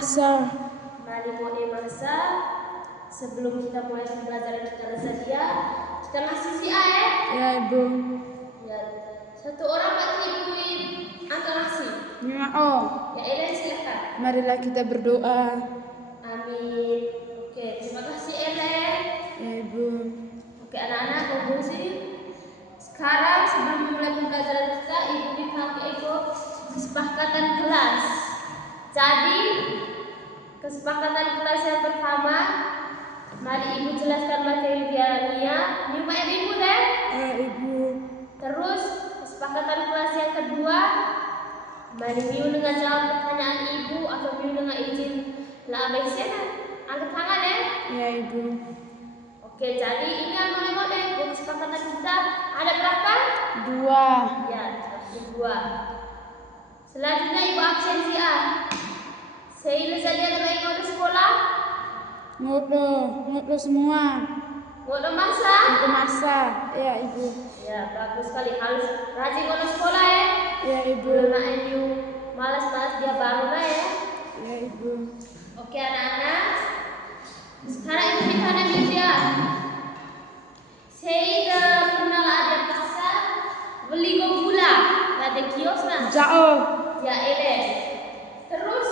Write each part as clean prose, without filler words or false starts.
masa. Mari mulai masa. Sebelum kita mulai pembelajaran kita ngasih si A ya? Ya Ibu. Ya. Satu orang Pak Ibu angka ngasih. Ya oh. Ya Ellen silakan. Marilah kita berdoa. Amin. Oke, terima kasih Ellen. Ya Ibu. Oke anak-anak konklusi. Sekarang sebelum memulai pembelajaran kita, Ibu minta ke Eko kesepakatan kelas. Jadi kesepakatan kelas yang pertama, mari Ibu jelaskan materialnya. Ini Pak Ibu deh. Ya Ibu. Terus kesepakatan kelas yang kedua, mari Miu dengan jawab pertanyaan Ibu atau Miu dengan izin lah abaikan. Angkat tangan ya. Ya Ibu. Oke, jadi ini model kesepakatan kita ada berapa? 2. Ya, 2. Selanjutnya Ibu absensi A. Saya saja ada baik di sekolah. Ngodo semua. Ngodo masa? Ngodo masa. Ya Ibu. Ya, bagus sekali. Harus rajin ngodo sekolah ya. Ya Ibu. Karena Ibu malas-malas dia baru lah ya. Ya Ibu. Oke anak-anak. Sekarang Ibu minta dia. Saya pernah ada pasar beli gula ada kios nah. Jauh. Ya Ellen. Terus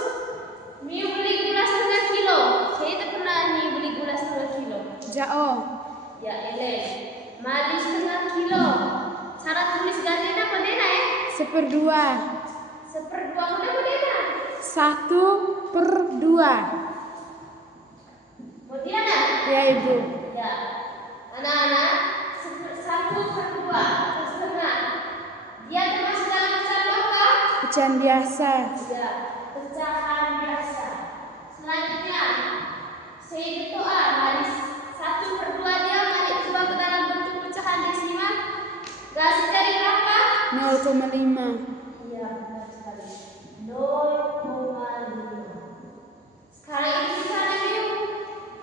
Miu beli gula 1/2 kilo. Saya tak pernah beli gula 1/2 kilo. Jauh. Ya Ellen. Madu 1/2 kilo. Cara tulis gantinya apa Dena ya? 1/2. 1/2 mana Dena? 1/2. Mau Diana? Ya Ibu. Ya. Anak-anak 1/2 setengah. Dia termasuk dalam pecahan apa? Pecahan biasa. Ya, pecahan biasa. Selanjutnya, saya itu mari 1/2 dia mari ubah ke dalam bentuk pecahan desimal. Garis dari berapa? 0,5. Iya, benar sekali. 0,5. Sekarang ini kita ada Miu.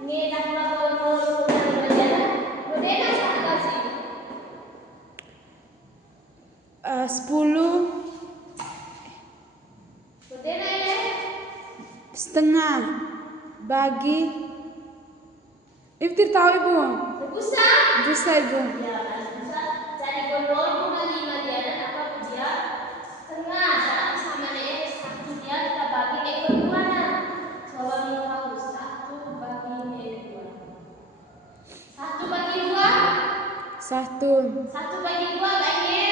Ini dah melakukan 0,5 dia. Modena satu kasih. 10 Modena ini. setengah bagi Iftir tahu Ibu? Bisa? Bisa Ibu. Ya, bisa. Jadi 0,5 dia dan apa dia? Setengah. Jadi sama dengan satu dia kita bagi ekor 2 nah. Coba Miu tahu 1 bagi ekor 2. 1 bagi 2. 1. 1 bagi 2 bagi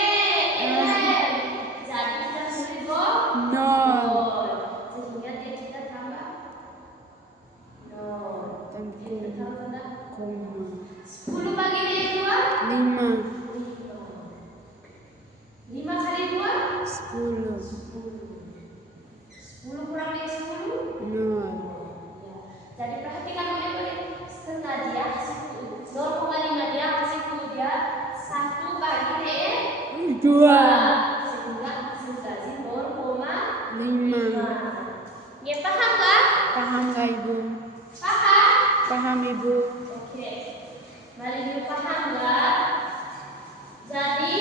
jadi kita sulit kok 0. sehingga dia kita tambah 0. Kita tambah Koma. 10 bagi 2 5. 5 kali 2 10. 10 kurang dari 10 0. ya. Jadi perhatikan boleh setengah dia 0,5 dia 10 dia 1 bagi 2. sehingga hasil gaji 0,5. 5. Ya paham nggak? Paham nggak Ibu? Paham? Paham Ibu. Oke. Mari Ibu paham nggak? Jadi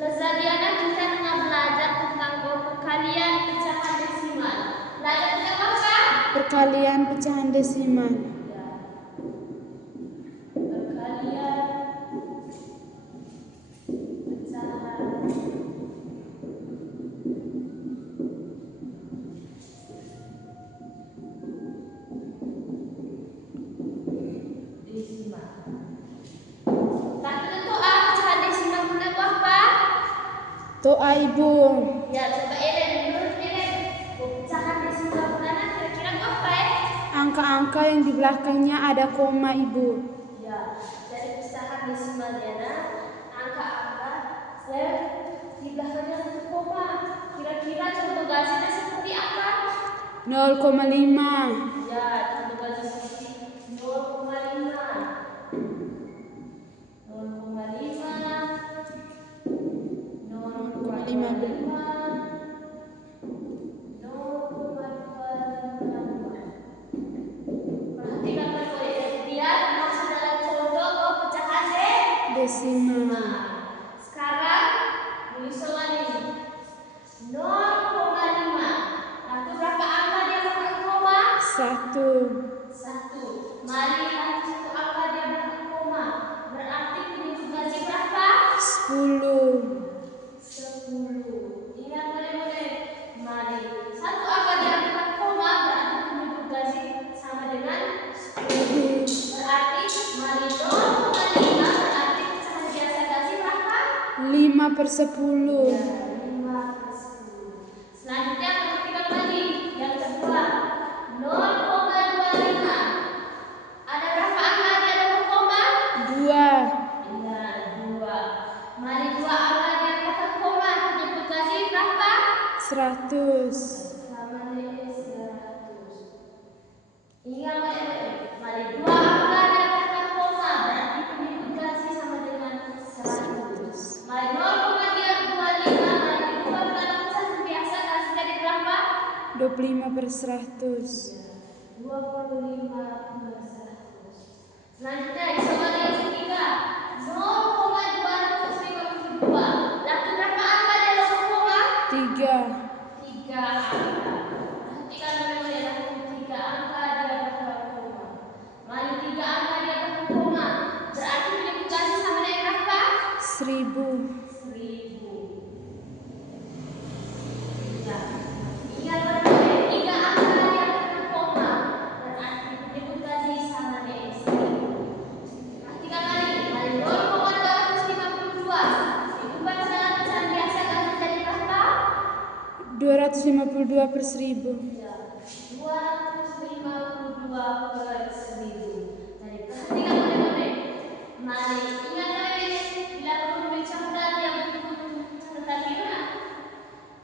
Lezadiana kita tengah belajar tentang perkalian pecahan desimal. Belajar tentang apa? Perkalian pecahan desimal. Ya. Perkalian pecahan desimal. Tapi tentu pecahan desimal guna apa? Doa Ibu. Ya coba Ellen, menurut Ellen pecahan desimal guna kira-kira apa ya? Angka-angka yang di belakangnya ada koma Ibu. Ya, dari pecahan desimal Diana, angka-angka yang di belakangnya satu koma. Kira-kira contoh gajinya seperti apa? 0,5. Ya, contoh gaji seperti 0,5. 0,5. Perhatikan baik-baik. Dia termasuk dalam contoh pecahan desimal. Sekarang Miu soal ini 0,5. Nah, itu berapa angka dia Satu. Mari kasih satu angka di belakang koma. Berarti penyebut gaji berapa? 10. Ingat boleh-boleh. Mari. Satu angka di belakang koma berarti penyebut gaji sama dengan 10. Berarti mari 0,5 berarti pecahan biasa gaji berapa? 5/10. Ya, 5/10. Selanjutnya perhatikan lagi. Yang kedua. 0,25. Ada berapa angka di belakang koma? 2. Iya, 2. Mari 2 angka di belakang koma. Penyebut gaji berapa? 100. Sama dengan 100. Ingat baik-baik. Mari 2 angka di belakang koma. Berarti penyebut gaji sama dengan 100. Mari 0,325. Mari 2 dalam pecahan biasa gaji jadi berapa? 25/100. 25/100. Selanjutnya soal yang ketiga. 0,252. Lalu berapa angka di belakang koma? 3. 3 angka. Perhatikan benar-benar langsung 3 angka di belakang koma. Mari 3 angka di belakang koma. Berarti penyebut gaji sama dengan berapa? 1000. 1000. Ya. Ingat benar-benar 3 angka di belakang koma. Berarti penyebut gaji sama dengan 1000. Perhatikan lagi. Mari 0,252. Diubah dalam pecahan biasa gaji jadi berapa? 252/1000. Ya, 252/1000. Jadi perhatikan baik-baik. Mari ingat baik-baik. Bila perlu mencatat yang betul-betul catatan gimana?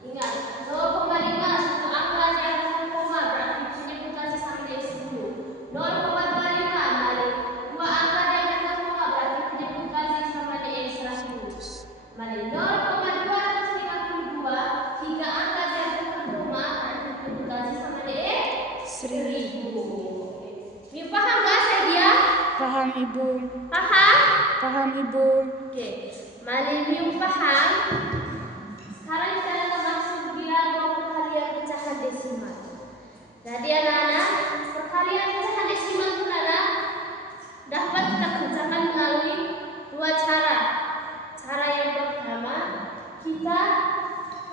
Ingat 0,5 satu angka di belakang koma berarti penyebut gaji sama dengan 10. 0,25 mari 2 angka di belakang koma berarti penyebut gaji sama dengan 100. Mari 0,252 3 angka di belakang koma berarti penyebut gaji sama dengan 1000. Ini paham nggak saya? Paham Ibu. Paham? Paham Ibu. Oke, mari Miu paham. Sekarang kita akan masuk dialog perkalian pecahan desimal. Jadi anak-anak, perkalian pecahan desimal itu anak dapat kita kerjakan melalui 2 cara. Cara yang pertama, kita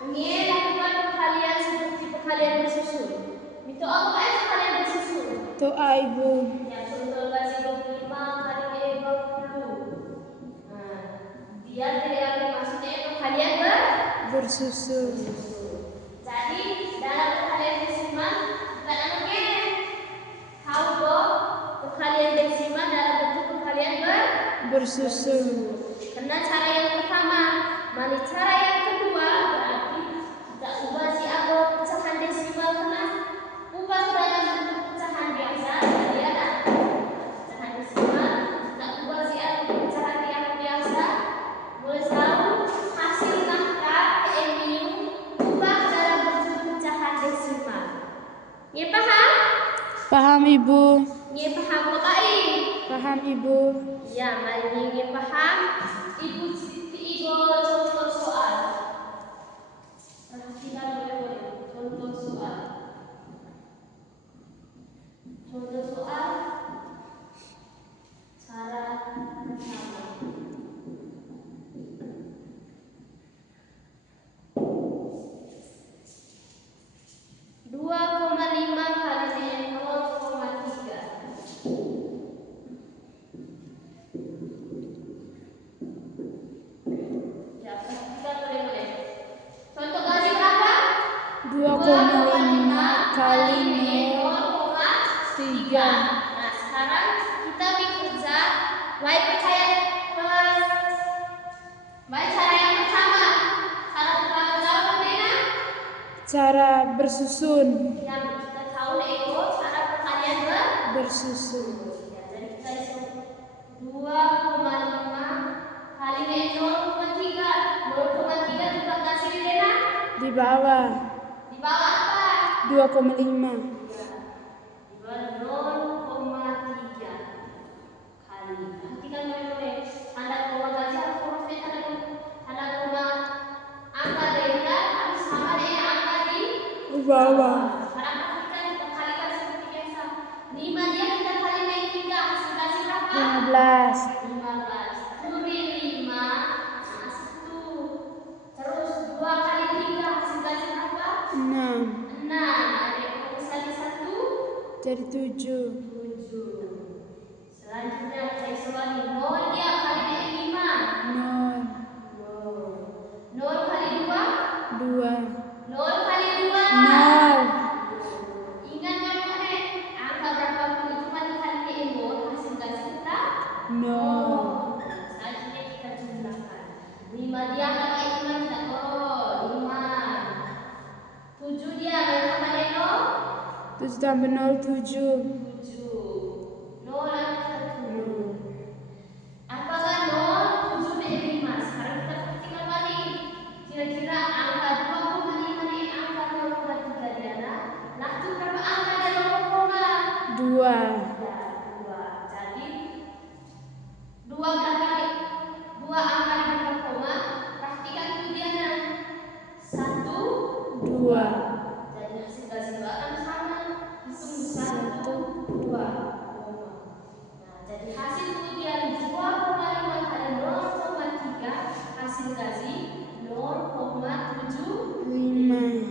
melakukan perkalian seperti perkalian bersusun. Itu apa ya perkalian bersusun? Doa Ibu. Ya, contoh gaji 25 kali 20. Nah, dia tidak maksudnya perkalian Bersusun. Jadi dalam perkalian desimal bukan anaknya. Tahu toh perkalian desimal dalam bentuk perkalian Bersusun. Karena cara yang pertama, mari cara yang kedua berarti kita ubah si angka pecahan desimal karena ubah dalam bentuk pecahan biasa. Jadi ada pecahan desimal, kita ubah si angka pecahan yang biasa. Mulai tahu hasil angka TMU ubah dalam bentuk pecahan desimal. Ya paham? Paham Ibu. Ya paham baik. Paham Ibu. Ya, mari ini paham. Ibu contoh soal. Perhatikan boleh-boleh. Contoh soal. Contoh soal. Cara pertama. 2,5 kali dengan 0,3. Ya, perhatikan boleh-boleh. Contoh gaji berapa? 2,5 kali 0,3. Nah, sekarang kita bekerja. Baik percaya baik cara yang pertama. Cara pertama jawab Nena. Cara bersusun. Yang kita tahu yaitu cara perkalian Bersusun. ya, jadi kita hitung 2,5 kali dengan 0,3. 0,3 kita kasih di Nena. Di bawah. Di bawah apa? 2,5. Ya, di bawah 0,3 kali. Perhatikan baik-baik. Tanda koma gaji harus maksudnya tanda koma angka delta harus sama dengan angka di Di bawah. Sekarang perhatikan kita kalikan seperti biasa. Curi 5, nah 1. Terus 2 kali 3 hasil kasih berapa? 6. 6. Adik fokus lagi 1. Jadi 7. Selanjutnya saya soal 0 dia kali dengan 5. 0. 0 kali 2? 2. 0 kali 2? 0. Ingat kan angka berapapun itu kali dengan 0 hasil kasih kita 0. Selanjutnya kita jumlahkan. 5 dia kali 5 tidak 5. 7 dia kali tambah 0? 7 tambah 0, 7. 0 apakah 0, 7 dan 5? Sekarang kita perhatikan balik. Kira-kira angka 2,5 dan angka 0,3 Diana. Nah itu berapa angka dari 0,? 2. Ya, 2. Jadi 2 berapa? 2 angka di belakang koma. Perhatikan itu Diana. 1, 2. Jadi hasil kasih akan sama. Hitung 1, 2. Jadi hasil ujian 2,5 kali 0,3 hasil kasih 0,75.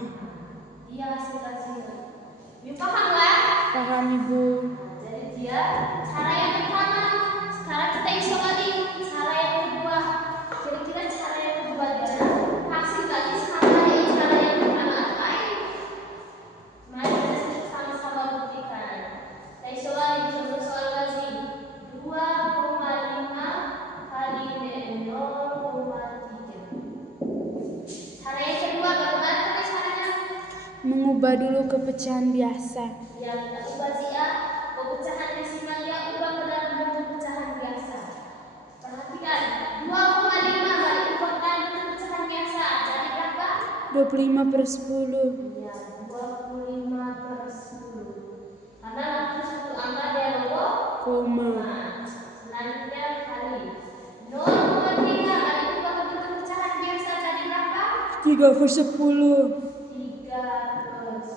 Dia hasil kasihnya. Ibu paham kan? Paham, Ibu. Jadi dia cara yang pertama. Sekarang kita iso lagi cara yang kedua. Kira-kira cara yang kedua dia hasil kasih sama dengan cara yang pertama atau lain? Mari kita sama-sama buktikan. Kita iso lagi contoh soal kasih. 2,5 kali 0,3. Cara yang kedua bagaimana caranya? Mengubah dulu ke pecahan biasa. Yang kita ubah sih ya, pecahan desimal dia ubah ke dalam bentuk pecahan biasa. Perhatikan, 2,5 kali ubah dalam bentuk pecahan biasa. Jadi berapa? 25/10. Ya, 25/10. Karena langsung satu angka dia logo Koma. Selanjutnya kali 0,3 kali ubah ke bentuk pecahan biasa jadi berapa? 3/10. 3/10.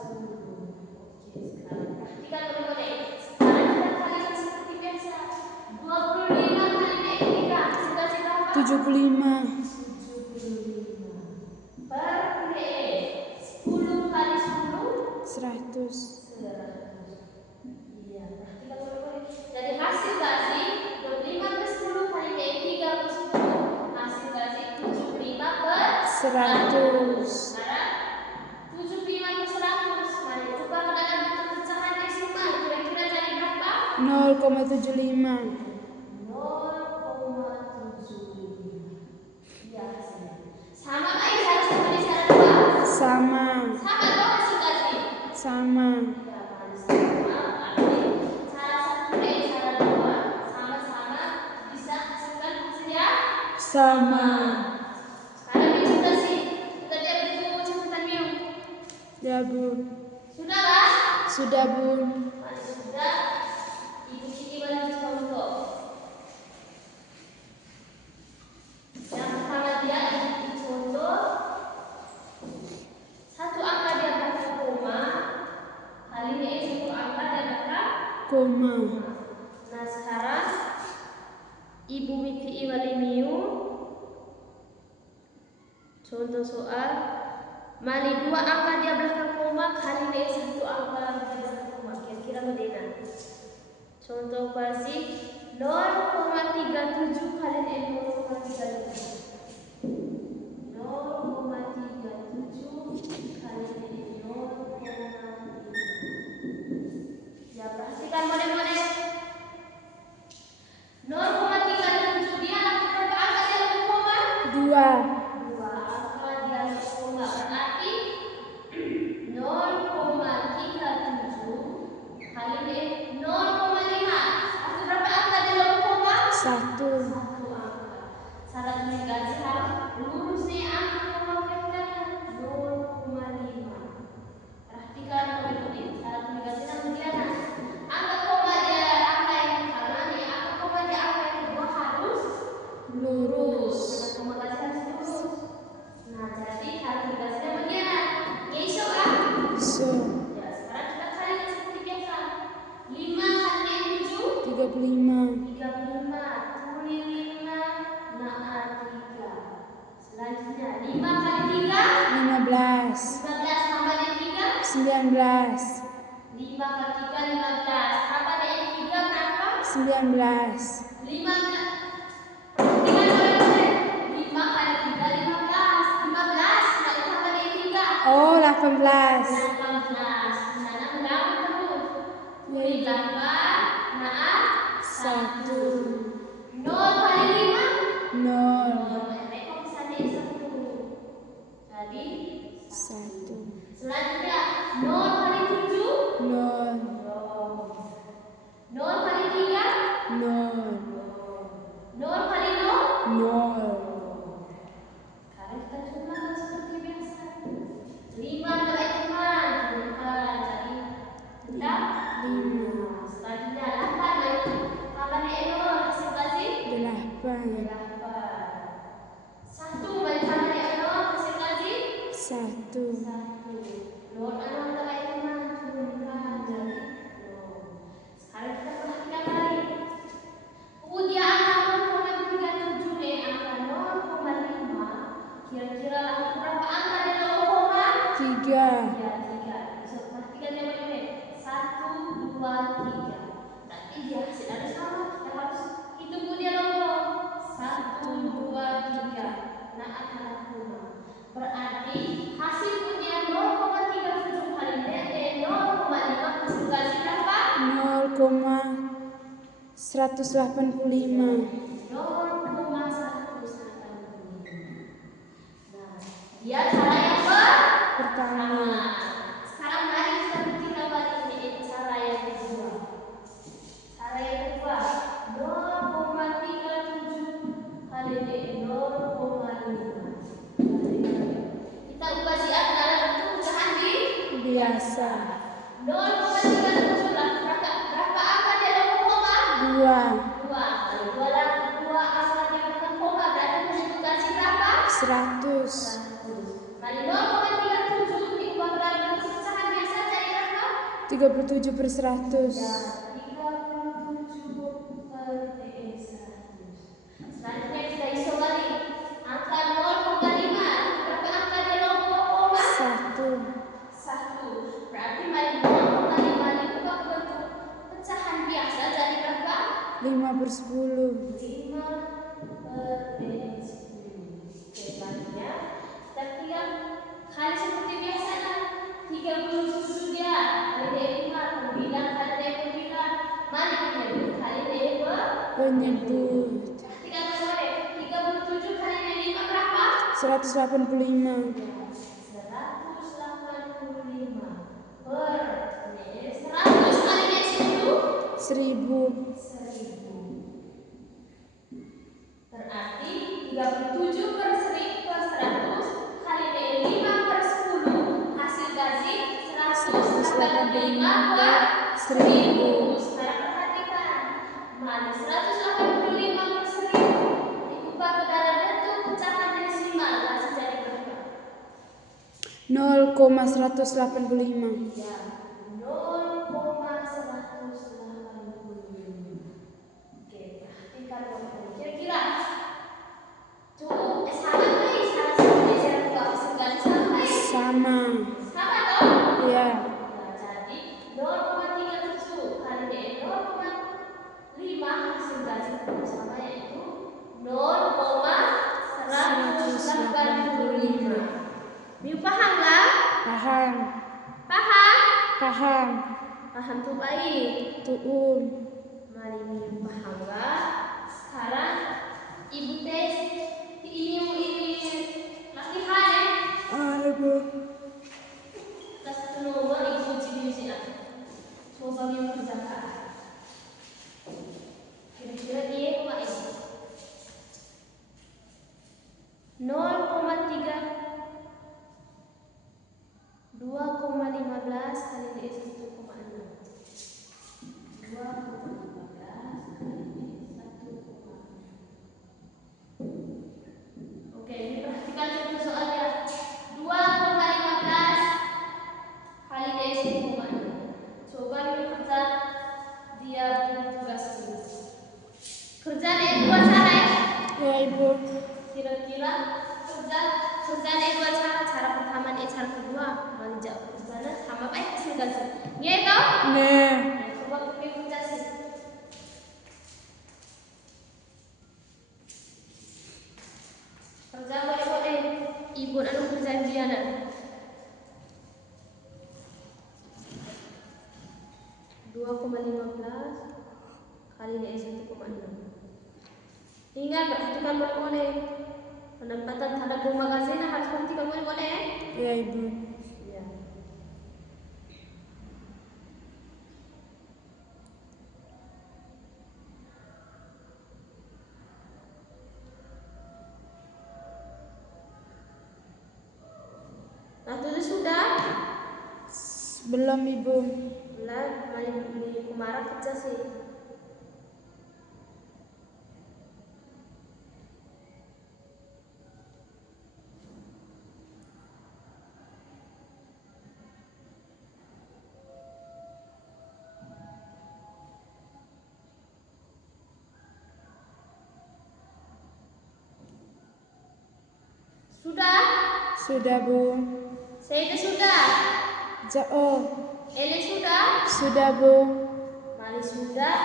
Oke, sekarang perhatikan boleh-boleh. Sekarang kita kalikan seperti biasa. 25 kali 3 hasil kasih berapa? 75. 75 per 10 kali 10 100. 100. Iya, perhatikan boleh-boleh. Jadi hasil kasih 25/10 kali 3/10 hasil kasih 75/100. 100. Sekarang 75/100 mari ubah ke dalam bentuk pecahan desimal. Kira-kira jadi berapa? 0,75. 0,75. Iya hasilnya. Sama baik cara sama di cara 2. Sama. Sama dong hasil kasih. Sama. Ya, sama. Arti cara 1 dan cara 2 sama-sama bisa hasilkan hasilnya Sama. Sekarang kita sih. Kita lihat buku catatan Miu. Ya, Bu. Sudah kan? Sudah, Bu. Mari sudah. Ibu Siti bagi contoh. Yang pertama dia ibu contoh. Satu angka dia belakang koma. Kali ini satu angka dia belakang Koma. Nah sekarang Ibu Witi Iwalimiu contoh soal mali 2 angka dia belakang koma kali ini satu angka dia belakang koma. Kira-kira Medina. Contoh basi 0,37 kali ini 0,37. 0,37 kali ini 0,3. Ya perhatikan boleh-boleh. 0,37 dia berapa angka dia lalu koma? 2. 2 angka dia lalu koma berarti 0,37 kali ini 0,5. Arti berapa angka dia lalu koma? 1. 1 angka. Syarat mengganti harus lurus nih angka koma vektornya 0,5. 35. 35. Tuli 5, naat 3. Selanjutnya 5 kali 3 15. 15 tambahnya 3 19. 5 kali 3 15. Tambah dengan 3 berapa? 19. 15. Perhatikan oleh 5 kali 3 15. 15 kali tambah dengan 3. Oh, 18. 18. Di sana menggabung terus. Tuli 8, naat 1. 0 kali 5 0. Rekor bisa dari 1. Jadi 1. selanjutnya 0 kali 7 0. 0 kali 3 0. 0 kali 0. 0. Sekarang kita jumlahkan seperti biasa. 5 teman-teman, jumlahkan jadi tetap 5. Selanjutnya 8 lagi tambah dengan 0 hasil kasih 8. 1 bagi tambah dengan 0 hasil kasih 1. 1. 0 teman-teman, jumlahkan jadi 0. Sekarang kita perhatikan lagi. Kemudian angka 0,37 dengan angka 0,5. Kira-kira langsung berapa angka dari 0,3? 3. Ya, 3. Bisa perhatikan yang baik-baik. 1, 2, 3. Berarti dia hasil ada sama. Kita harus hitung kemudian nomor 1, 2, 3. Nah, akan kurang. Berarti hasil punya 0,37 kali dengan 0,5 hasil kasih berapa? 0,185. 0,185. Nah, dia cara yang pertama. Sekarang mari kita buktikan lagi ini cara yang kedua. Cara yang kedua 0,37 kali dengan 0,5. Kita ubah si A dalam bentuk pecahan Biasa. 0,37 lah. Berapa angka di dalam koma? 2. 2 kali 2 lah. 2 angka di belakang koma berarti menentukan si berapa? 100. 100. Kali 0,37 diubah ke dalam bentuk pecahan biasa jadi berapa? 37/100. Ya, 37/100. Selanjutnya kita hitung lagi. Angka 0,5. Berapa angka di dalam koma? 1. 1. Berarti mari 0,5 diubah ke bentuk pecahan biasa jadi berapa? 5/10. 5/10. Selanjutnya kita tinggal kali seperti biasa. 37 dia kali dengan 5, 9 kali dengan 9. Mari menyebut kali dengan Penyebut. Perhatikan baik-baik. 37 kali dengan 5 berapa? 185. 185 per 100 kali dengan 1000. 1000. 1000. Berarti 37/100 kali dengan 5/10 hasil kasih 185/1000. Sekarang perhatikan. Mari 185/1000 diubah ke dalam bentuk pecahan desimal hasil jadi berapa? 0,185. Ya, 0,185. Oke, perhatikan baik-baik. Kira-kira cukup sama nih, salah satu geseran dua hasil kasih sama nih. Sama. Sama toh? Ya. Nah, jadi 0,37 kali dengan 0,5 hasil kasih sama yaitu 0,185. Miu paham nggak? Paham. Paham? Paham. Paham tuh baik. Tuum. Mari Miu paham nggak? Sekarang ibu tes ini latihan ya. Ibu. Kelas 1 nomor ibu uji musik. Coba Miu kerjakan. Kira-kira dia apa ini? 0,3 2,15 kali dengan 1,6. 2,15 kali dengan kerja sana sama baik hasil ganti. Iya toh? Nih. Coba pakai kerja sih. Kerja boleh. Ibu anu perjanjian. 2,15 kali dari 1,6. Ingat perhatikan boleh. Penempatan terhadap rumah gasnya harus perhatikan boleh. Ya Ibu. Ya. Nah, itu sudah? Belum Ibu. Belum, di Kumara kerja sih. Sudah? Sudah Bu. Saya sudah. Jauh. Ele sudah? Sudah Bu. Mari sudah.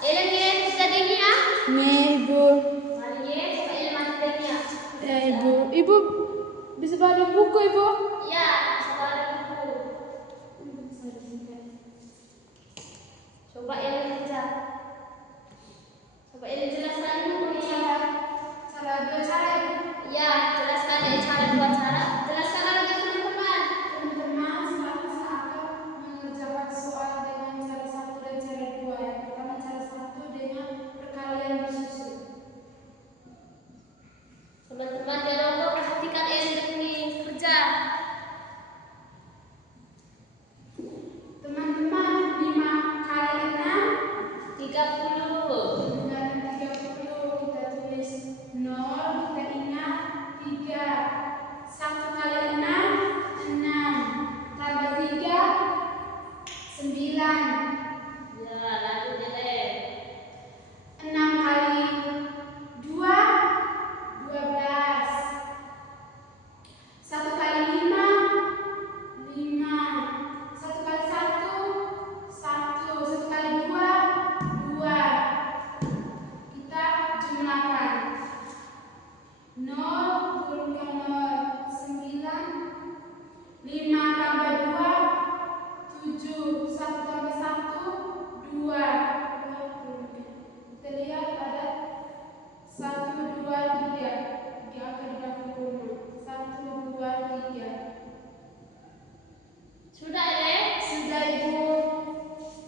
Ele kerja dini ya? Nih Ibu. Mari coba ele mati dini ya. Ya Ibu. Ibu bisa bawa buku Ibu? Iya, coba ada buku. Coba ele kerja. Coba ele jelaskan dulu Cara dua cara Ibu. Iya, jelaskan cara dua cara. Jelaskan lagi teman-teman. Teman-teman, selalu akan mengerjakan soal dengan cara satu dan cara dua. Yang pertama cara satu dengan perkalian bersusun. Teman-teman jangan lupa perhatikan ini kerja. Teman-teman, 5 kali 6 30. dengan 30 kita tulis 0, kita ingat 3. 1 kali 6 6 tambah 3 9. Ya, lanjut deh. 6 kali 2 12. 1 kali 5 5. 1 kali 1 1. 1 kali 2 2. Kita jumlahkan 0 turunkan 0 9. 5 tambah 2 7. 1 tambah 1 2. Kita lihat ada 1 2 3. 3 akan dibagi 1 2 3. Sudah, Ele? Sudah Ibu.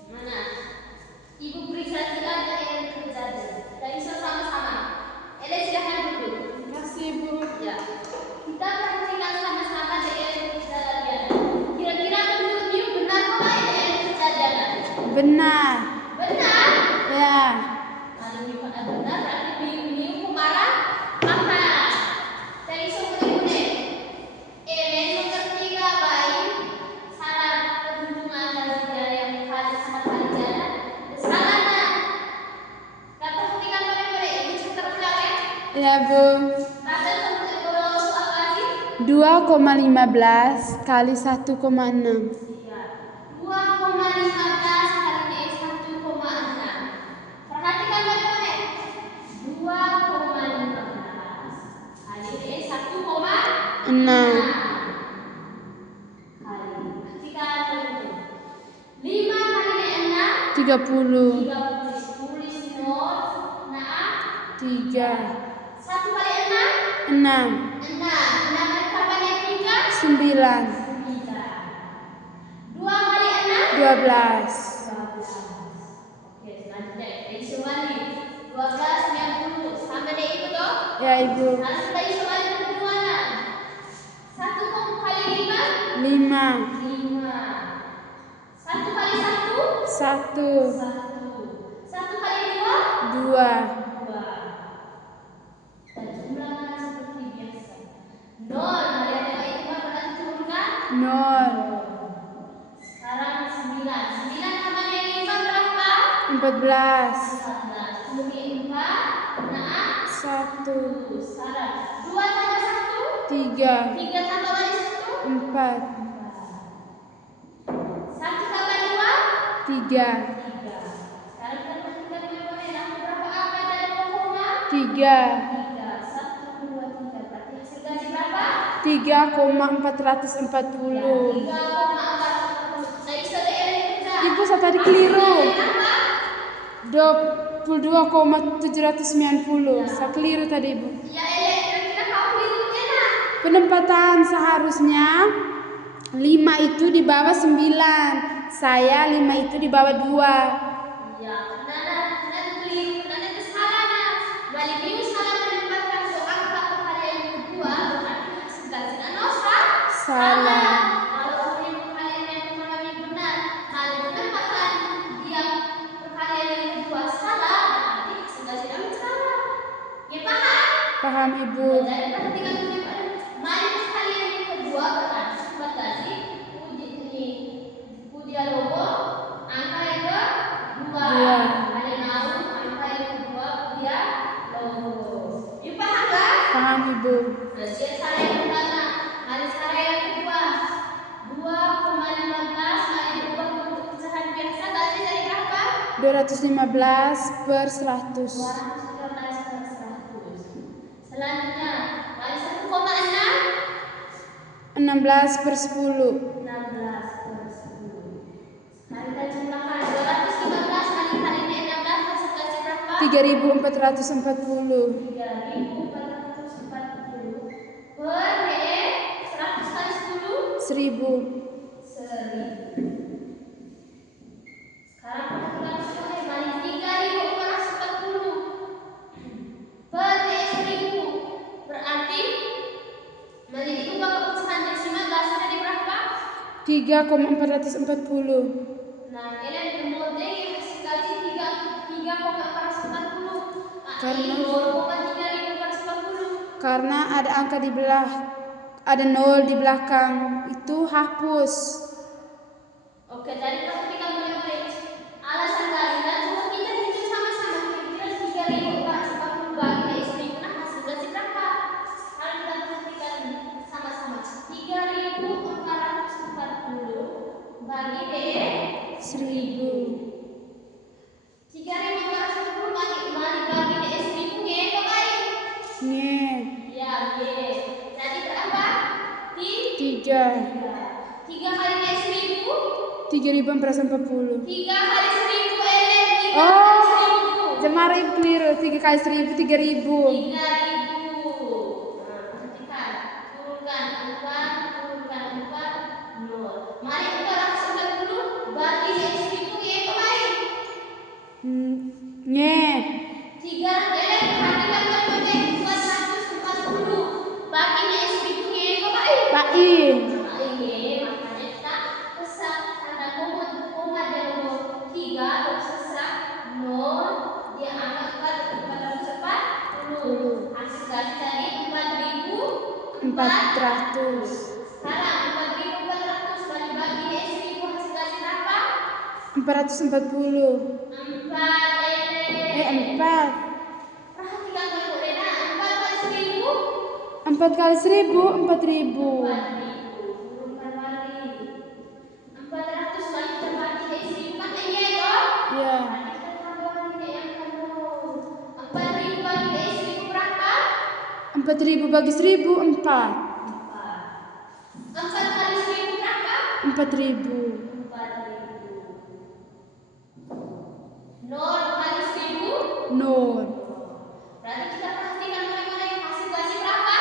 Mana? Ibu beri saja ada yang kerja deh. Kita bisa sama-sama. Ele silakan duduk. Terima kasih Ibu. Ya. Kita perhatikan sama-sama deh yang kerja kalian. Kira-kira menurut you benar apa yang kerja jangan? Benar. Benar? Ya. Kalau you benar berarti you Kumara paham. Dari sumber deh. Ele mengerti gak baik syarat perhitungan dari sejarah yang kali sama kali jalan. Salah kan? Kita perhatikan boleh-boleh. Ibu catat ulang ya. Ya Bu. Baca kalau soal lagi. 2,15 kali 1,6. Iya. 2,15 kali D 1,6. Perhatikan boleh-boleh. 2,15 kali D 1,6 kali. Perhatikan boleh-boleh. 5 kali D 6 30. 30. Tulis 0 nah 3. 1 kali 6 6. 6 kali berapa yang 3 9. 2 kali 6 12. 12. Oke, selanjutnya isu kali 12 90 sama deh itu toh. Ya Ibu. Harus kita isu kali kedua. 1 kali 5 5. 5. 1 kali 1 1. 1. 1 kali 2 2. 2. Dan jumlahnya seperti biasa. 0 kalian tengok itu berarti turunkan 0. sekarang 9 tambah dengan 5 berapa? 14. 14. Turuni 4 nah 1. sekarang 2 tambah 1 3. 3 tambah lagi 1 4. 4. 3. Sekarang kita perhatikan mulai-mulai. Aku berapa angka dan koma? 3. 1, 2, 3. Berarti hasil gaji berapa? 3,440. 3,440. Nah, bisa deh. Ibu tadi keliru. 22,790. Saya keliru tadi, Ibu. Ya, kira-kira kamu kelirunya nah. Penempatan seharusnya 5 itu di bawah 9. Saya 5 itu di bawah 2. Ya, nah keliru. Nah, itu salah nah. Balik ini salah menempatkan angka perkalian yang kedua, berarti hasil gaji nah salah. Kalau yang perkalian yang pertama ini benar, kalau penempatan dia perkalian yang kedua salah, berarti hasil gaji salah. Ya, paham? Paham, Ibu. Jadi perhatikan dulu. Mari perkalian yang kedua berarti sempat gaji ujian logo angka yang kedua. Ada naung angka yang kedua ujian logo. Ibu paham kan? Paham, Ibu. Nah, cara yang pertama, mari cara yang kedua. 2,15 kali diubah bentuk pecahan biasa gaji dari berapa? 215 per 100. 215 per 100. Selanjutnya, kali 1,6 16 per 10. 16 per 10. Sekarang kita jumlahkan 215 kali ini 16 hasil gaji berapa? 3.440. 3.440 per DE 100 kali 10 1000. 1000. Sekarang perhatikan mulai balik 3.440 per DE 1000. Berarti balik diubah ke pecahan desimal gaji dari berapa? 3,440. Nah, kalian bermode yang hasil gaji 3,440. Karena ada angka di ada 0 di belakang, itu hapus. Oke, jadi perhatikan mulai-mulai. Alasan gaji dan coba kita hitung sama-sama. Kira-kira 3.440 bagi dari 1000, nah hasil gaji berapa? Sekarang kita perhatikan sama-sama. 3.440 bagi dari 1000. 3.440 bagi dari 1000 nge baik. Nge. Ya, nge. Jadi berapa? 3. 3 kali 1000 3.440. 3 kali 1000 LM 3 Oh, kali 1000 Jemari keliru. 3 kali 1000 3000. 3000. Nah, perhatikan. Turunkan 4 0. Mari 440 bagi 1000 ya kemarin. Nge. 3 LM perhatikan teman-teman 440 bagi 1000 ya kemarin. Baik. Makanya kita pesak tanda koma dan nomor 3 sesat 0 dia angkat pada 40. Hasil gaji tadi 4.400. Sekarang 4.400 bagi 1000 hasil gaji berapa? 440. 4. Perhatikan kalau Rena 4 kali 1000 4 kali 1000 4000. 4.000. Turunkan balik 400 kali kita bagi 1000 kan iya toh? Ya. Nanti kita tambah balik yang kedua 4.000 bagi 1000 berapa? 4000 bagi 1000 4. 4 kali 1000 berapa? 4000. 0 kali 1000 0. berarti kita perhatikan mulai-mulai hasil gaji berapa?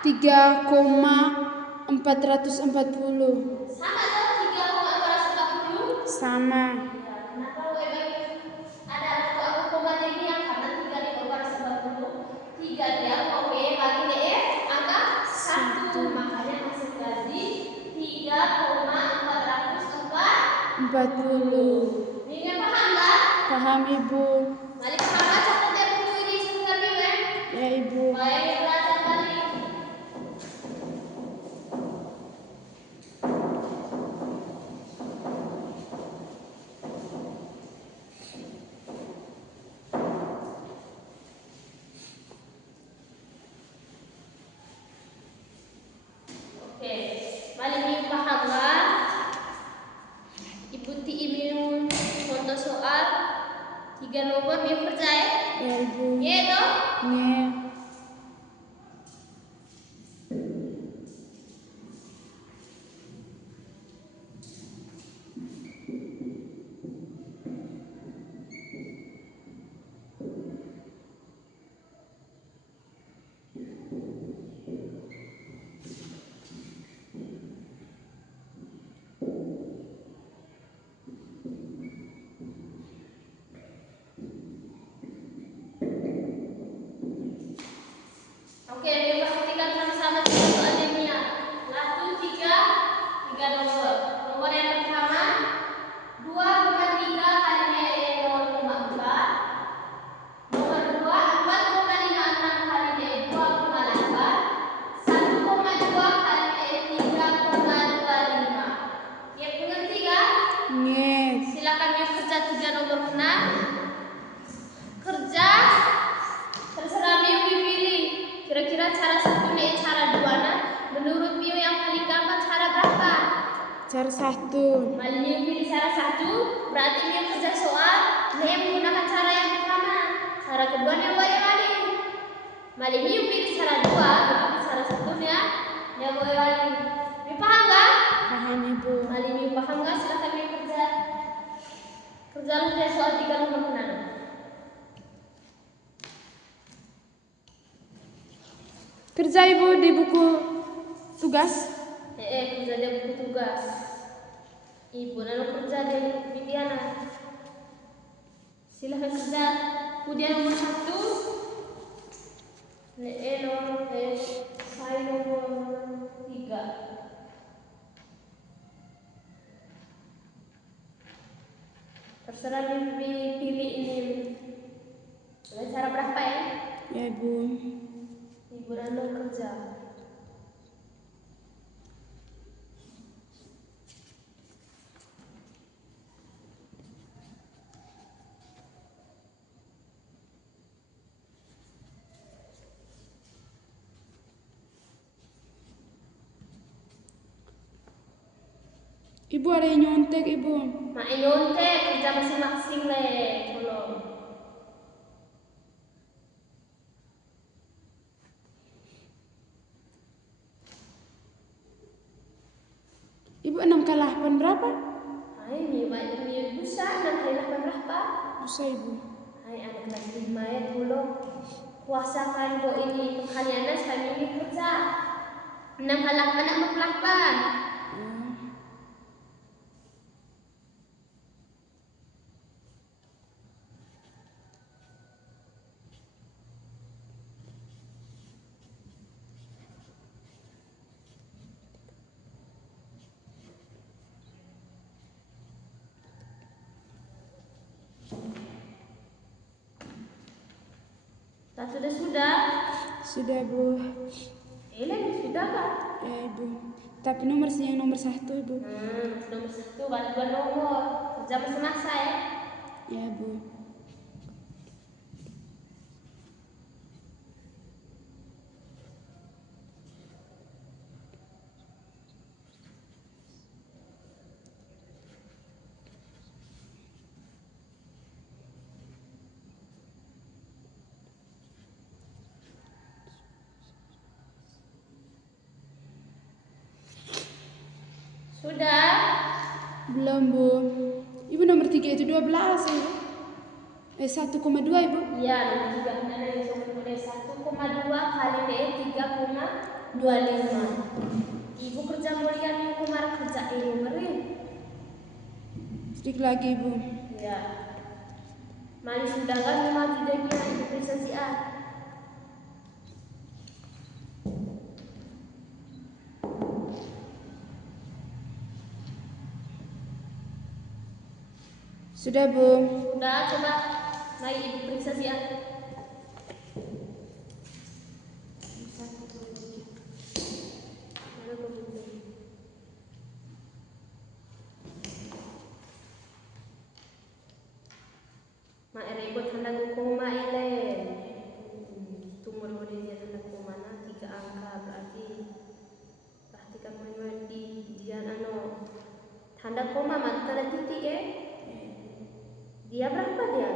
3,440. Sama atau 3,440? Sama. Ya, kenapa ada aku koma ini yang karena 3.440 3 dia oke bagi DE angka 1 makanya hasil gaji 3,440. Ini paham kan? Paham, Ibu. Mari sama catat ya buku ini sebentar nih, Ya, Ibu. baik belajar balik. Oke, balik nih paham kan? Ibu ti ibu 3 nomor Miu kerja ya? Ya Ibu. Ye toh? Nye. Oke, Miu perhatikan sama-sama soal ilmiah. 1, 3 nomor. Nomor yang pertama 2,3 kali 0,4. Nomor 2 4,56 kali 2,8. 1,2 kali 3,25. Ya, mengerti kan? Nye. Silakan Miu kerja 3 nomor 6. Kerja terserah Miu pilih. Kira-kira cara 1 nih, cara 2 nah. Menurut Miu yang paling gampang cara berapa? Cara 1. Mali Miu pilih cara 1, berarti Miu kerja soal nih menggunakan cara yang pertama. Cara kedua nih wali. Mali Miu pilih cara 2, berarti cara 1 nih ya wali. Miu paham gak? Paham Ibu. Mali Miu paham gak? Silakan Miu kerja. Kerjalah dia soal 3 nomor 6. Kerja Ibu di buku tugas. Kerja dia buku tugas. Ibu lalu kerja dia buku Viviana. Silahkan kerja. Kemudian nomor 1. Saya nomor 3. Terserah pilih ini. Cara berapa ya? Ya Ibu. Ibu lalu kerja. Ibu ada yang nyontek Ibu. Mak nyontek kerja masing-masing le, tolong. Ibu 6 kali 8 berapa? Hai, ini busa 6 kali 8 berapa? Busa Ibu. Hai, anak kelas 5 ya, tolong. Kuasakan kok ini perkaliannya saya ini kerja. 6 kali 8 48. Sudah. Sudah Bu. Sudah kan? Ya Ibu. Tapi nomor yang nomor 1 Ibu. Nomor 1 baru 2 nomor. Kerja masa-masa ya. Ya Bu. Sudah. Belum Bu. Ibu nomor 3 itu 12 ya Ibu. 1,2 Ibu. Iya, nomor 3 ada yang nomor 1,2 kali 3,25. Ibu kerja mulia nih kemarin kerja ini beri. Sedikit lagi Ibu. Ya. Mari sudah kan memang tidak kira Ibu bisa siap. Sudah Bu. Sudah, coba mari Ibu periksa siap. Mak ibu tanda koma ile. Tumor dia tanda koma na 3 angka berarti perhatikan memang di dia tanda koma mak tanda titik ya. Dia berapa dia?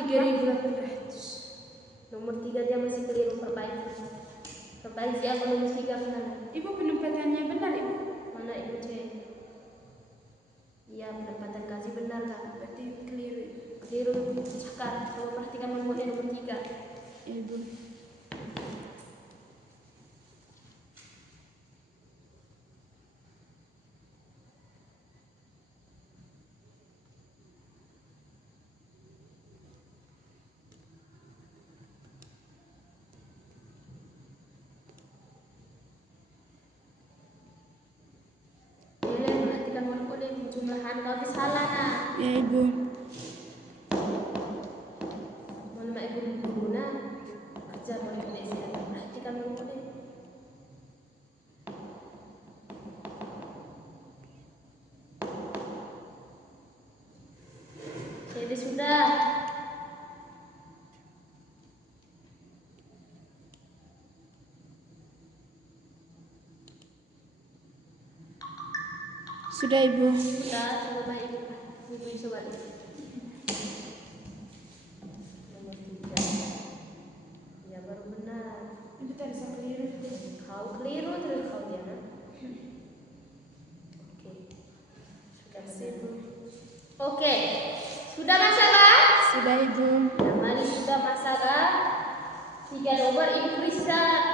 3.800. Nomor 3 dia masih keliru, perbaiki. Perbaiki apa nomor 3 kemana? Ibu penempatannya benar, Ibu. Mana Ibu cek? Iya, penempatan kasih benar Kak. Berarti keliru. Keliru, cakap. Coba perhatikan nomornya nomor 3. Ibu. Perhatikan nomor jumlahan kau salah nak. Ya, Ibu. Mana Ibu guna kerja boleh perhatikan nomor jadi sudah. Sudah, Ibu. Sudah, coba Ibu coba deh. Nomor 3. Ya baru benar. Ibu tadi saya keliru. Kau keliru terus kau dia nak. Oke. Sudah Ibu. Oke. Sudah masalah? Sudah, Ibu. Nah, mari sudah masalah. 3 nomor Ibu periksa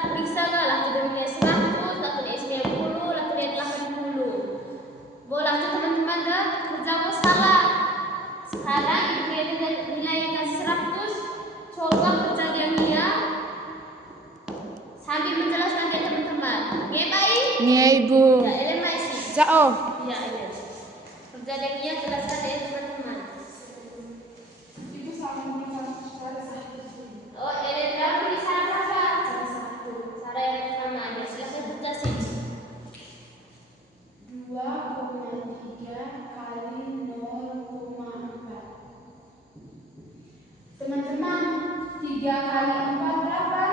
lah lakukan 100, lakukan 90, lakukan 80. Boleh teman-teman dah kerjamu salah. Sekarang Ibu nilai yang kasih 100. Coba kerjakan dia sambil menjelaskan ke teman-teman. Oke baik? Ya, Ibu. Ya, elemen isi. Jauh. Ya, iya. Kerjakan dia jelaskan ke teman-teman. Ibu sama dengan cara satu. Oh, elemen di sana Kak. Cara yang pertama aja. Silakan berjelasin. 2,3 kali 0,4. Teman-teman, 3 kali 4 berapa?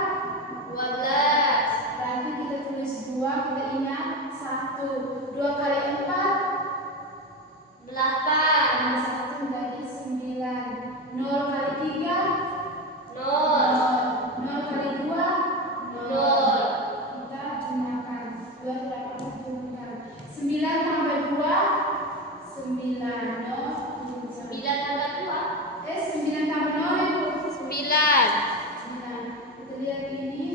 12. Berarti kita tulis 2, kita ingat 1. 2 kali 4 8. tambah 1 menjadi 9. 0 kali 3 0. 0 kali 2 0. Kita jumlahkan 2 tidak perlu dijumlahkan. 9 tambah 2 9. 9 tambah 2. 9 tambah 0 Ibu. 9. Nah, kita lihat ini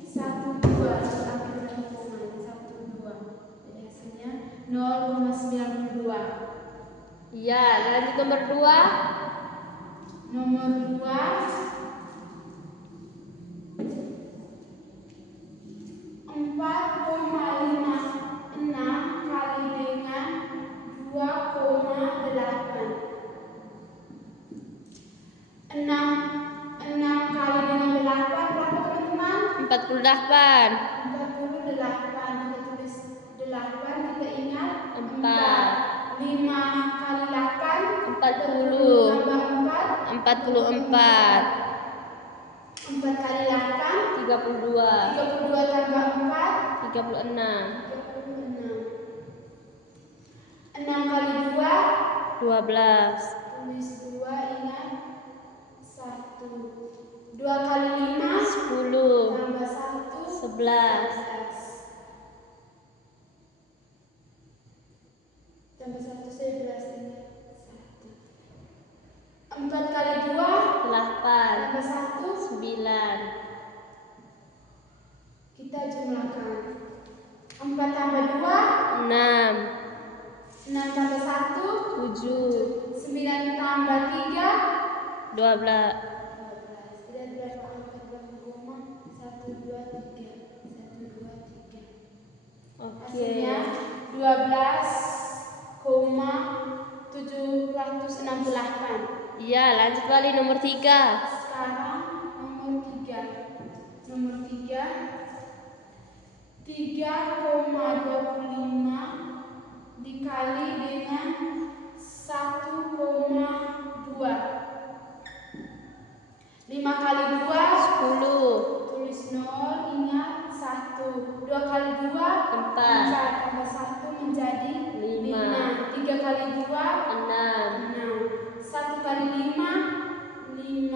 1 2 sampai dengan koma 1 2. Jadi hasilnya 0,92. Iya, lanjut nomor 2. Nomor 2 4,56 kali dengan 2,8. 6 kali dengan 8 berapa teman-teman? 48. 48. Kita tulis 8, kita ingat 4. 5 kali 8 40. tambah 4 44. 4 kali 8 32. 32 tambah 4 36. 36. 6 kali 2 12. tulis 2, ingat 1. 2 kali 5 10. tambah 1 11. 11. Tambah 1 11, ingat 1. 4 kali 2 8. tambah 1 9. kita jumlahkan. 4 tambah 2 6. 6 tambah 1 7. 9 tambah 3 12. 12. Tidak berapa angka berapa koma? 1 2 3. 1 2 3. Oke. Hasilnya 12,768. Iya, lanjut kali nomor 3. Sekarang nomor 3. Nomor 3 3,25 dikali dengan 1,2. 5 kali 2 10. tulis 0, ingat 1. 2 kali 2 4. 4 tambah 1 menjadi 5. 3 kali 2 6. 6. 1 kali 5 5.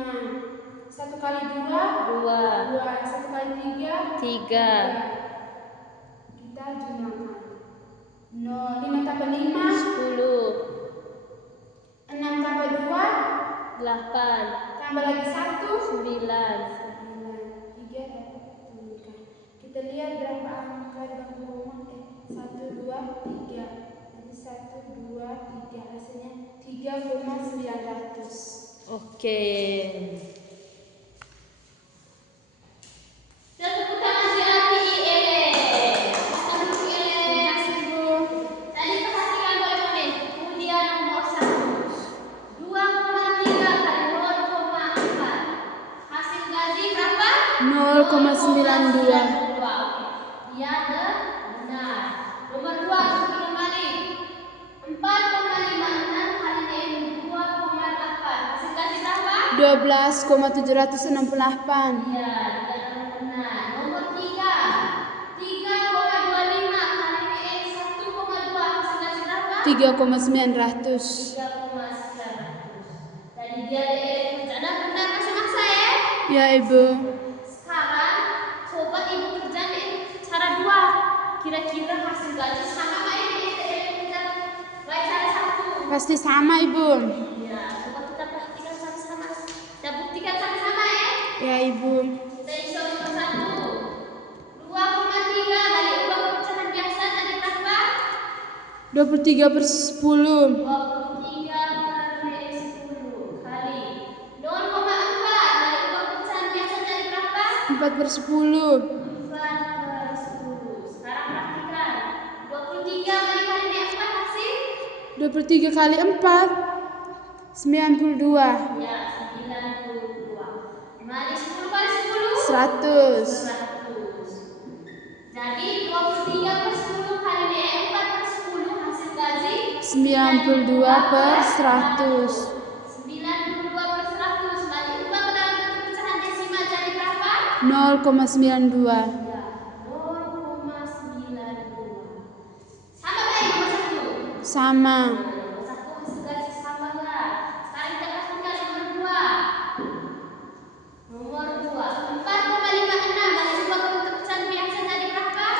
kali 3? 3. Kita jumlahkan. 5 tambah 5? 10. 6 tambah 2? 8. Tambah lagi 1? 9. 3 dapat menikah. Kita lihat berapa angka di bangku koma. 1, 2, 3. Jadi 1, 2, 3. Hasilnya 3,900. Oke. Tepuk tangan si Ati Ele. Tepuk tangan Ele. Terima kasih, Bu. Tadi perhatikan boleh-boleh. Kemudian nomor 1. 2,3 kali 0,4. Hasil gaji berapa? 0,92. Iya, benar. Nomor 2 seperti kembali. 4,56 kali 2,8. Hasil gaji berapa? 12,768. Iya, benar. Nomor 3. 3,25 kali 1,2. Hasil gaji berapa? 3,900. 3,900. Tadi dia ada benar masa-masa ya? Ya, Ibu. Sekarang coba ibu kerjain cara 2. Kira-kira hasil gaji sama nggak ini? Kerja baik cara 1. Pasti sama, Ibu. Ya, coba kita perhatikan sama-sama. Kita buktikan sama-sama ya. Ya, Ibu. Kita isi nomor 1. 2,3 kali uang pecahan biasa tadi berapa? 23/10. 23 per 10 kali 0,4 kali uang pecahan biasa tadi berapa? 4/10. 4/10. Sekarang perhatikan. 23 kali 4 hasil? 23 kali 4. 92. Ya, 92. Kali 10 kali 10? 100. 100. Jadi 23/10 kali 4/10 hasil gaji 92/100. 92/100. Kali ubah ke dalam bentuk pecahan desimal jadi berapa? 0,92. Ya, 0,92. Sama nggak ini nomor 1? Sama. Nomor 1 hasil gaji sama nggak? Sekarang kita perhatikan nomor 2. Nomor 2. 4,56 kali ubah ke bentuk pecahan biasa jadi berapa?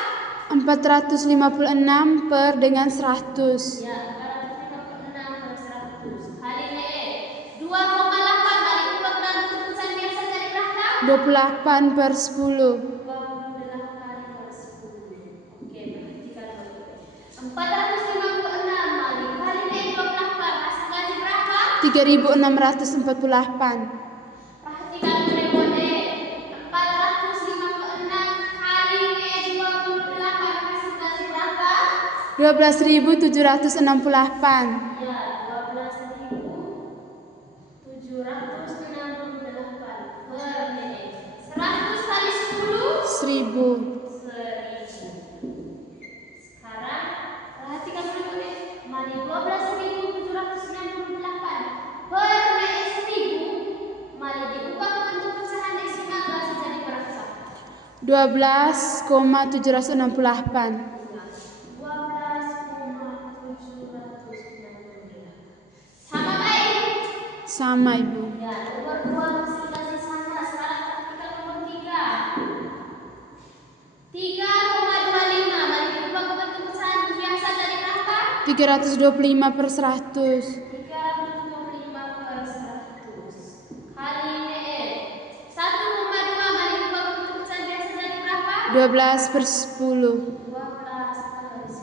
456 per dengan 100. Ya, 456/100 kali 2,8 kali ubah ke dalam bentuk pecahan biasa jadi berapa? 28/10. 28/10. Oke, perhatikan dulu. 456 kali 28 hasil gaji berapa? 3.648. Perhatikan boleh-boleh. 456 kali 28 hasil gaji berapa? 12.768. Ya, 12.768 per 100 kali 10? 1000. 1000. Sekarang perhatikan boleh-boleh. Mari 12.768 per 1000. Mari diubah ke bentuk pecahan desimal gaji jadi berapa? 12,768. 12,768. Sama baik. Sama, Ibu. Ya, nomor 2 hasil gaji sama. Sekarang perhatikan nomor 3. 3,25 mari diubah ke bentuk pecahan biasa dari berapa? 325/100. 325/100 kali 1,2 mari diubah ke bentuk pecahan biasa dari berapa? 12/10. 12/10.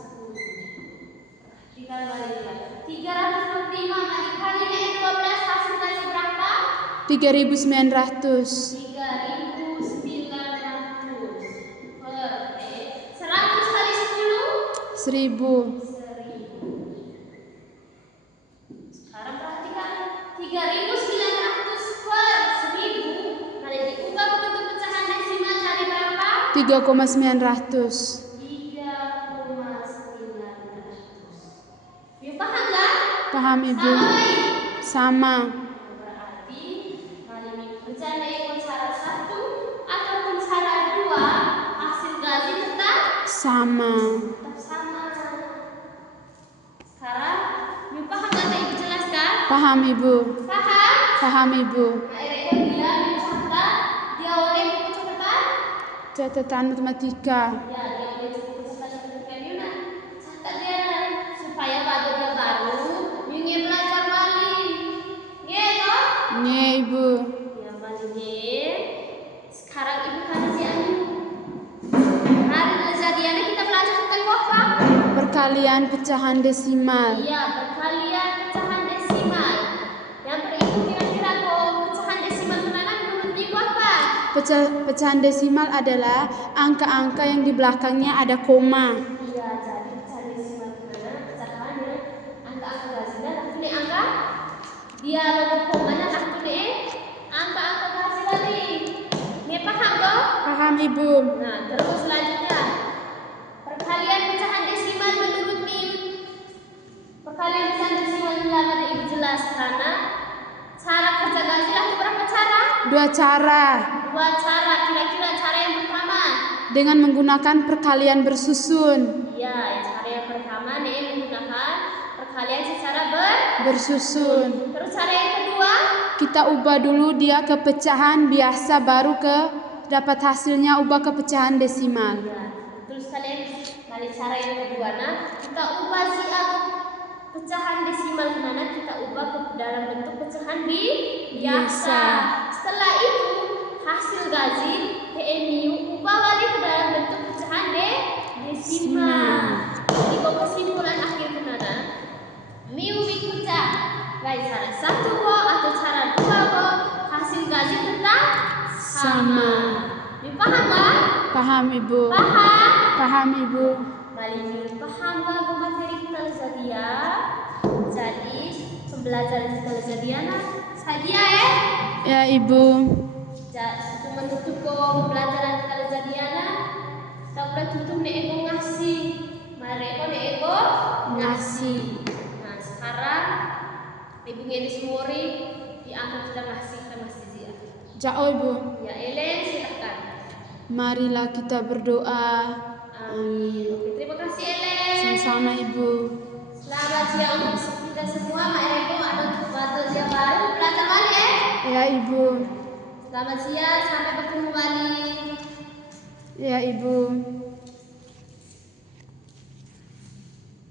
Perhatikan baliknya. 325 mari kali 12 hasil gaji berapa? 3.900. 3.900 per 100 kali 10? 1000. 1000. Sekarang perhatikan 3.900 per 1000 mari diubah ke bentuk pecahan desimal jadi berapa? 3,900. 3,900. Yuk paham nggak? Paham, Ibu? Sama baik. Sama. Berarti mari pecahan dengan cara 1 ataupun cara 2 hasil gaji tetap Sama. sama. Sekarang yuk paham nggak tadi dijelaskan? Paham, Ibu? Paham? Paham, Ibu. Nah, dia mencatat, dia oleh buku catatan. catatan matematika. Ya, dia boleh cukup catatan matematika Yuna. Catat dia supaya pada dia baru Yuni belajar balik. Nge toh? Nge Ibu. Ya balik nge. Sekarang Ibu kasih Ayu. Hari kejadiannya kita belajar tentang apa? Perkalian pecahan desimal. Iya, perkalian pecahan desimal. Yang beribu kira-kira kok pecahan desimal mana menurut Ibu apa? Pecahan desimal adalah angka-angka yang di belakangnya ada koma. Iya, jadi pecahan desimal mana pecahannya angka-angka gajinya tapi ini angka dia logo komanya tapi ini angka-angka gaji tadi. Ini paham toh? Paham Ibu? Nah, terus selanjutnya perkalian pecahan desimal menurut Min. Perkalian pecahan desimal lama Ibu jelas karena cara kerja gaji itu berapa cara? 2 cara. 2 cara. Kira-kira cara yang pertama Dengan menggunakan perkalian bersusun. iya, cara yang pertama nih menggunakan perkalian secara Bersusun. Terus cara yang kedua Kita ubah dulu dia ke pecahan biasa baru ke dapat hasilnya ubah ke pecahan desimal. ya, terus kalian kali cara yang kedua nah kita ubah si pecahan desimal mana kita ubah ke dalam bentuk pecahan biasa. Setelah itu hasil gaji PMU ubah balik ke dalam bentuk pecahan desimal. Jadi kok kesimpulan akhir mana? Miu kerja baik cara 1 kok atau cara 2 kok hasil gaji tetap sama. Dipaham nggak? Paham Ibu? Paham? Paham Ibu? Malini paham nggak materi kita sadia? Jadi pembelajaran kita sadia nah sadia ya? Ya Ibu. Untuk menutup kok pembelajaran kita sadia nah kita udah tutup nih ego ngasih. Mari ego ngasih. Nah sekarang Ibu ngedi semuri diangkat kita ngasih dia. Jauh Ibu. Ya Ellen silakan. Marilah kita berdoa. Amin. Oke, terima kasih Ellen. Sama-sama Ibu. Selamat siang untuk kita semua. Mak ada waktu siang baru belajar balik ya. Ya Ibu. Selamat siang, sampai bertemu balik. Ya Ibu.